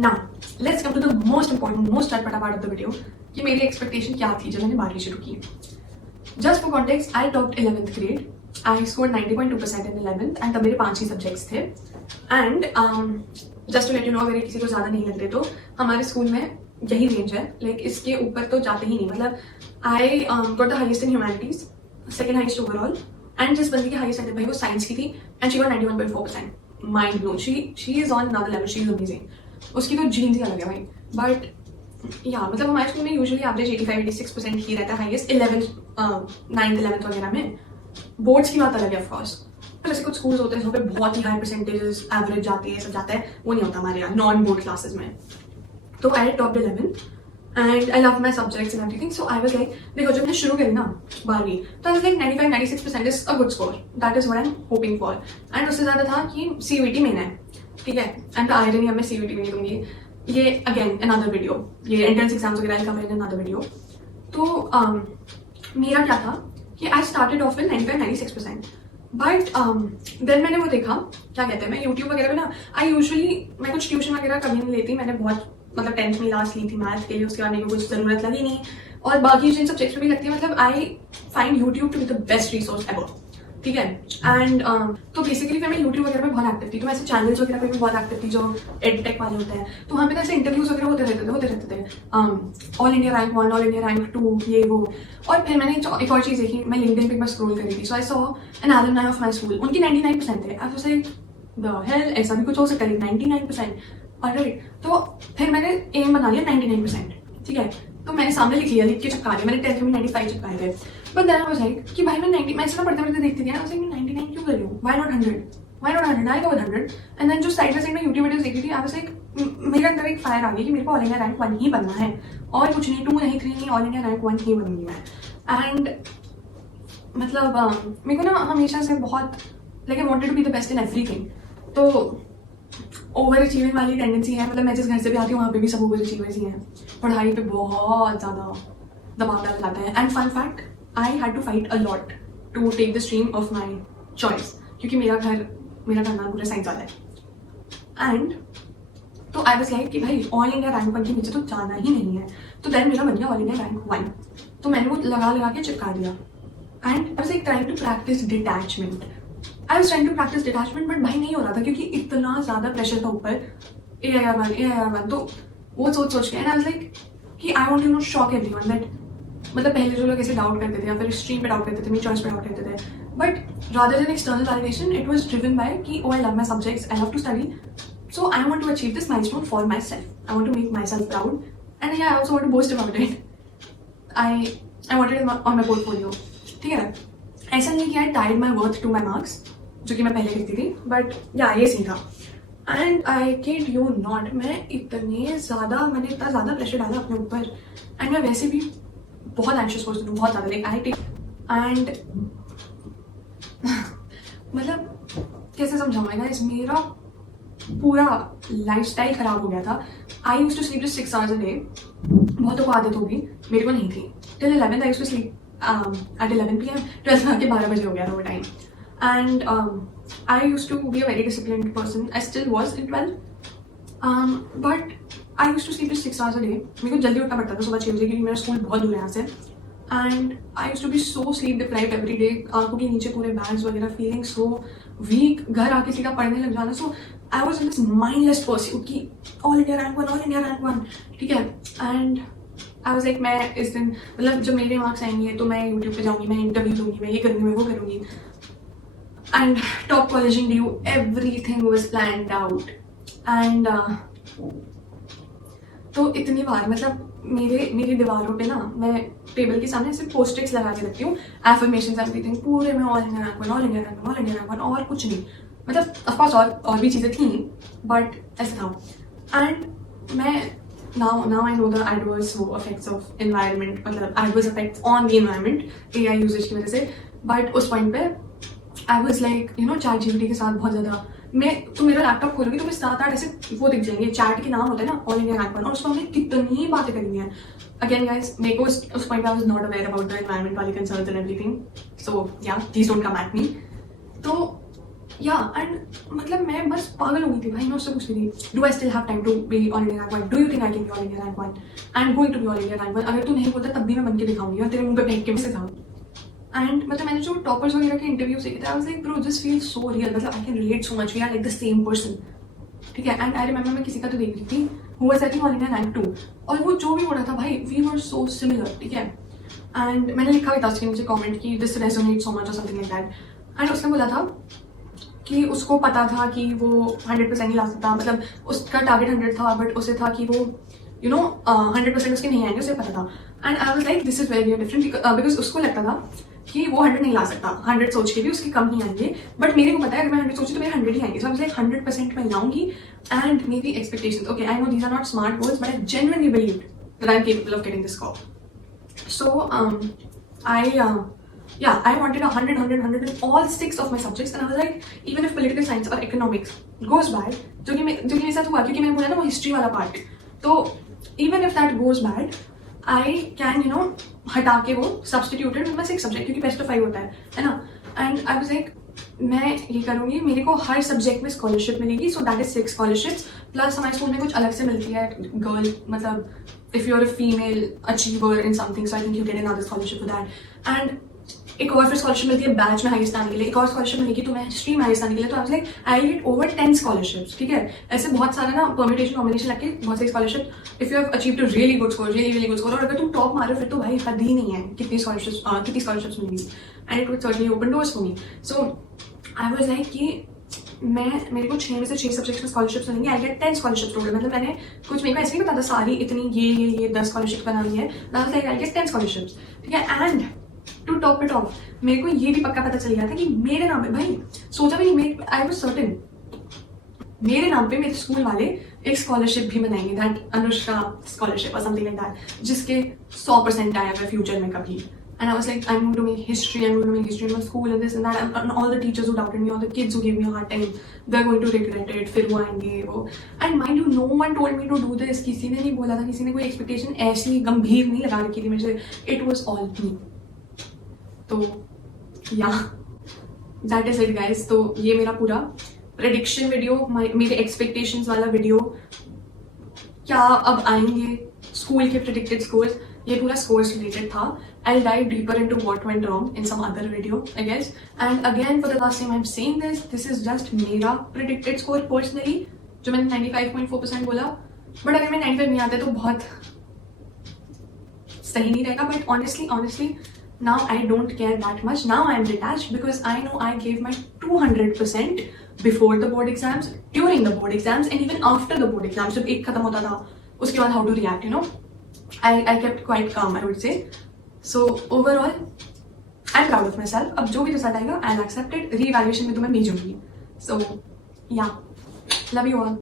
Now let's come to the most important most चटपटा part of the video कि मेरी expectation क्या थी जब मैंने 12वीं शुरू की. Just for context, I topped 11th grade. I score 90.2% in 11th and तब मेरे 5 ही सब्जेक्ट्स थे. And just to let you know, अगर किसी को ज़्यादा नहीं लग रहे तो हमारे स्कूल में यही रेंज है, लाइक इसके ऊपर तो जाते ही नहीं. मतलब I got the highest in humanities, second highest overall. And जिस बंदी की हाइएस्ट भाई वो साइंस की थी and she got 91.4%. Mind blown. She is on another level. She is amazing. उसकी तो जीन्स ही अलग है भाई. बट या मतलब हमारे स्कूल में यूजुअली एवरेज 85-86% ही रहता है हाइएस्ट 9th 11th वगैरह में. बोर्ड्स की बात अलग है ऑफकोर्स. तो जैसे कुछ स्कूल्स होते हैं जहाँ पे बहुत ही हाई परसेंटेजेस एवरेज जाती है, सब जाता है, वो नहीं होता हमारे यहाँ नॉन बोर्ड क्लासेस में. तो आई top 11th and I love my subjects and everything. So I was like, देखो जब मैंने शुरू करी ना 12वीं तो I was like 95-96% is a good score. That is what I'm hoping for. And उससे ज़्यादा था कि CUET मेन है, ठीक है. And the irony है मैं CUET भी नहीं दूंगी. ये again another video. ये entrance exams वगैरह का मैंने another video. तो मेरा क्या था कि I started off with 95-96%. But then मैंने वो देखा, क्या कहते हैं, मैं यूट्यूब वगैरह पे ना मैं कुछ ट्यूशन वगैरह कभी नहीं लेती. मैंने बहुत मतलब 10th में लास्ट ली थी मैथ के लिए, उसके बाद मेरे को कुछ ज़रूरत लगी नहीं. और बाकी जिन सब्जेक्ट्स में भी लगती है, मतलब I find YouTube to be the best resource ever, ठीक है. एंड तो बेसिकली फिर मैं यूट्यूब वगैरह में बहुत एक्टिव थी. तो ऐसे चैनल्स वगैरह पे भी बहुत एक्टिव थी जो एडटेक वाले होते हैं. तो वहाँ पे तो ऐसे इंटरव्यूज वगैरह होते रहते थे. All India rank 1, all India rank 2, ये वो. और फिर मैंने एक और चीज़ देखी, मैं लिंक्डइन पे एक बार स्क्रॉल करी थी. So I saw an alumni of my school. उनकी 99% थे. I was like the hell, ऐसा भी कुछ हो सकता है 99%. ऑलराइट. तो फिर मैंने एम बना लिया 99%, ठीक है. तो मैंने सामने लिख के चिपका लिया. मैंने 10th में 95 चिपकाए थे. But then I was like कि भाई मैं 90, मैं इतना पढ़ते देखती थी ना, मैं 99 क्यों कर रही हूँ? Why not 100? I go with 100. And then जो साइड बाय साइड में यूट्यूब वीडियोस देखती थी, आई वाज लाइक मेरे अंदर एक फायर आ गई कि मेरे को ऑल इंडिया रैंक 1 ही बनना है और कुछ नहीं, 2 नहीं 3 नहीं, ऑल इंडिया रैंक 1 ही बनूंगी मैं. एंड मतलब मेरे को ना हमेशा से बहुत like I wanted to be the best in everything. तो ओवर अचीविंग वाली टेंडेंसी है. मतलब मैं जिस घर से भी आती हूँ वहाँ पे भी सब ओवर अचीवर्स ही हैं. पढ़ाई पे बहुत ज़्यादा दबाव डाला जाता है. And fun fact, I had to fight a lot to take the stream of my choice, क्योंकि मेरा करना पूरा साइंस वाला है. एंड तो आई वाज लाइक कि भाई ऑल इंडिया रैंक 1 के नीचे तो जाना ही नहीं है. तो देन मेरा बन गया ऑल इंडिया रैंक 1. तो मैंने वो लगा के चिपका दिया. And I was like trying to practice detachment. But भाई नहीं हो रहा था क्योंकि इतना ज़्यादा प्रेशर था ऊपर. AIR1 तो वो सोच के. एंड आई वाज लाइक कि I want to shock everyone that, मतलब पहले जो लोग ऐसे डाउट करते थे या फिर स्ट्रीम पे डाउट करते थे, मेरी चॉइस पे डाउट करते थे, but rather than external validation it was driven by कि oh I love my subjects, I love to study, so I want to achieve this milestone for myself. I want to make myself proud and I also want to boast about it. I wanted it on my portfolio, ठीक है. ऐसा नहीं कि I tied my worth to my marks, जो कि मैं पहले करती थी. बट या ये सीन था. And I kid you not, मैंने इतना ज़्यादा प्रेशर डाला अपने ऊपर. एंड मैं वैसे भी बहुत एंशियस पर्सन हूँ, बहुत ज़्यादा. लाइक आई टेक एंड मतलब कैसे समझाऊंगा गाइस, मेरा पूरा लाइफस्टाइल खराब हो गया था. I used to sleep just 6 hours a day. बहुतों को आदत होगी, मेरे को नहीं थी. Till 11th I used to sleep at 11 PM. 12th में आके 12 बजे हो गया था वो time. And I used to be a very disciplined person. I still was in 12th. But I used to sleep just 6 hours a day. मेरे को जल्दी उठना पड़ता था सुबह 6 बजे क्योंकि मेरा स्कूल बहुत दूर है यहाँ से. And I used to be so sleep deprived every day. आंखों के नीचे पूरे bags वगैरह, feeling so weak. घर आके सीधा पढ़ने लग जाना. So I was in this mindless pursuit कि all India rank 1, ठीक है. And I was like मैं इस दिन मतलब जब मेरे मार्क्स आएंगे तो मैं यूट्यूब पे जाऊँगी, मैं इंटरव्यू दूँगी, मैं ये करूँगी, मैं वो करूँगी. And top college interview, everything was planned out. And तो इतनी बार मतलब मेरी दीवारों पे ना मैं टेबल के सामने सिर्फ पोस्टिक्स लगा के रखती हूँ, एफर्मेशंस एवरीथिंग, पूरे में ऑल इंडिया रैंक 1 और कुछ नहीं. मतलब ऑफकोर्स और भी चीज़ें थी बट ऐसा था. एंड मैं now I know the adverse effects of environment, मतलब adverse effects on the environment AI usage की वजह से. बट उस पॉइंट पे आई वॉज लाइक ChatGPT के साथ बहुत ज़्यादा तो मेरा लैपटॉप खोलूंगी तो मैं 7-8 ऐसे वो दिख जाएंगे, चैट के नाम होता है ना ऑल इंडिया रैंक 1, और उसमें हमने कितनी बातें करी हैं. अगेन गाइस, मेरे को उस पॉइंट पे I was not aware about the environment वाली कंसर्न्स एंड एवरीथिंग. सो या please don't come at me. तो या एंड मतलब मैं बस पागल हो गई थी भाई. मैं उससे पूछती थी, do I still have time to be all India rank one, do you think I can be all India rank one, I am going to be all India rank one. अगर तू नहीं बोलता तब भी मैं बन के दिखाऊंगी और तेरे मुंह पे फेंक के भी सिखाऊँ. एंड मतलब मैंने जो टॉपर्स वगैरह के इंटरव्यूज देखे थे, I was like bro this feels so real. मतलब I can relate so much, we are like the same person. ठीक है. एंड आई रिमेंबर मैं किसी का तो देख रही थी who was I think all India rank 2, और वो जो भी बोल रहा था भाई वी वर सो सिमिलर. ठीक है. एंड मैंने लिखा भी था उसके नीचे कमेंट कि दिस रेजोनेट सो मच और समथिंग लाइक दैट. एंड उसने बोला था कि उसको पता था कि वो 100% नहीं ला सकता. मतलब उसका टारगेट 100 था बट उसे था कि वो 100% उसके नहीं आएंगे, उसे पता था. And I was like this is very different because उसको लगता था कि वो 100 नहीं ला सकता. 100 सोच के भी उसके कम नहीं आएंगे, बट मेरे को पता है अगर मैं 100 सोची तो मेरे 100 ही आएंगे. सो आई वाज लाइक 100% मैं लाऊंगी. एंड मेरी expectations, okay I know these are not smart goals but I genuinely believe that I am capable of getting this call. So I wanted 100 in all 6 of my subjects, and I was like, even if political science or economics goes bad, जो कि मेरे साथ हुआ क्योंकि मैंने बोला ना वो हिस्ट्री वाला पार्ट, तो even if that goes bad, I can हटा के वो substituted with my 6 subject क्योंकि best of 5 होता है ना. And I was like, मैं ये करूँगी, मेरे को हर सब्जेक्ट में स्कॉलरशिप मिलेगी. So that is 6 scholarships plus हमारे स्कूल में कुछ अलग से मिलती है गर्ल, मतलब if you are a female achiever in something, so I think you get another scholarship for that. And एक और फिर स्कॉलरशिप मिलती है बैच में हाईएस्ट आने के लिए, एक और स्कॉलरशिप मिलेगी तो मैं स्ट्रीम हाईएस्ट आने के लिए. तो आई was like I get over 10 scholarships. ठीक है. ऐसे बहुत सारा ना परमिटेशन कॉम्बिनेशन लग के बहुत सारी scholarship. If you have achieved a really good score, really good score, और अगर तुम टॉप मारो फिर तो भाई हद ही नहीं है कितनी स्कॉलरशिप्स मिलेंगी. And it would certainly open doors for me. So I was like कि मेरे को 6 में से 6 सब्जेक्ट्स में स्कॉलरशिप्स मिलेंगी. आई गेट 10 scholarships टोटल. मतलब मैंने कुछ मेरे को ऐसे नहीं पता था सारी इतनी ये 10 scholarships बनानी है. Like I get 10 scholarships. ठीक है. And to top it off मेरे को ये भी पक्का पता चल गया था कि मेरे नाम पे, भाई सोचा भी नहीं, आई वाज सर्टेन मेरे नाम पे मेरे स्कूल वाले एक स्कॉलरशिप भी बनाएंगे, दैट अनुष्का स्कॉलरशिप और समथिंग लाइक दैट, जिसके 100% आया हुआ फ्यूचर में कभी. And I was like, I'm going to make history in my school and this and that. And all the teachers who doubted me, all the kids who gave me a hard time, they're going to regret it. फिर वो आएंगे वो. And mind you, no one told me to do this. किसी ने नहीं बोला था, किसी ने कोई expectation ऐसी गंभीर नहीं लगा रखी थी मेरे से. It was all me. तो yeah, that is it guys. तो ये मेरा पूरा prediction video, मेरे expectations वाला video. क्या अब आएंगे स्कूल के predicted scores, ये पूरा scores related था. I'll dive deeper into what went wrong in some other video, I guess. And again, for the last time I'm saying this, this is just मेरा predicted score personally, जो मैंने 95.4% बोला. But अगर मैं 95 नहीं आते तो बहुत सही नहीं रहेगा. But honestly, now I don't care that much. Now I'm detached because I know I gave my 200% before the board exams, during the board exams, and even after the board exams. जब एक खत्म होता था, उसके बाद how to react, I kept quite calm, I would say. So overall, I'm proud of myself. अब जो भी रिजल्ट आएगा, I'll accept it. Re-evaluation में तो मैं भेजूंगी. So yeah, love you all.